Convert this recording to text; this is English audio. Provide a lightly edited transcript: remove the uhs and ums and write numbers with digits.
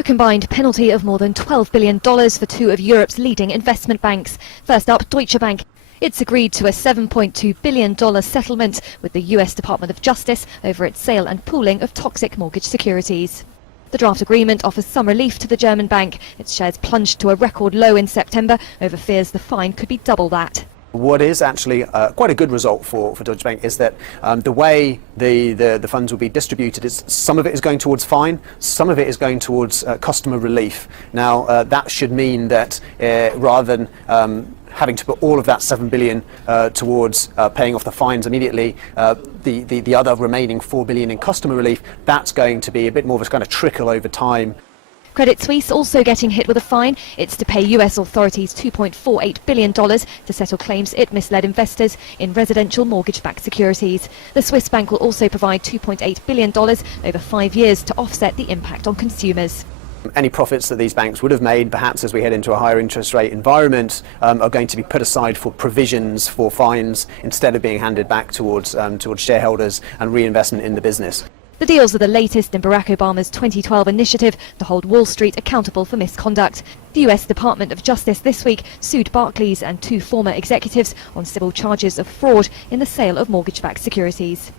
A combined penalty of more than $12 billion for two of Europe's leading investment banks. First up, Deutsche Bank. It's agreed to a $7.2 billion settlement with the US Department of Justice over its sale and pooling of toxic mortgage securities. The draft agreement offers some relief to the German bank. Its shares plunged to a record low in September over fears the fine could be double that. What is actually quite a good result for Deutsche Bank is that the way the funds will be distributed is some of it is going towards fine, some of it is going towards customer relief. Now that should mean that rather than having to put all of that $7 billion towards paying off the fines immediately, the other remaining $4 billion in customer relief, that's going to be a bit more of a kind of trickle over time. Credit Suisse also getting hit with a fine. It's to pay US authorities $2.48 billion to settle claims it misled investors in residential mortgage-backed securities. The Swiss bank will also provide $2.8 billion over 5 years to offset the impact on consumers. Any profits that these banks would have made, perhaps as we head into a higher interest rate environment, are going to be put aside for provisions for fines instead of being handed back towards shareholders and reinvestment in the business. The deals are the latest in Barack Obama's 2012 initiative to hold Wall Street accountable for misconduct. The US Department of Justice this week sued Barclays and two former executives on civil charges of fraud in the sale of mortgage-backed securities.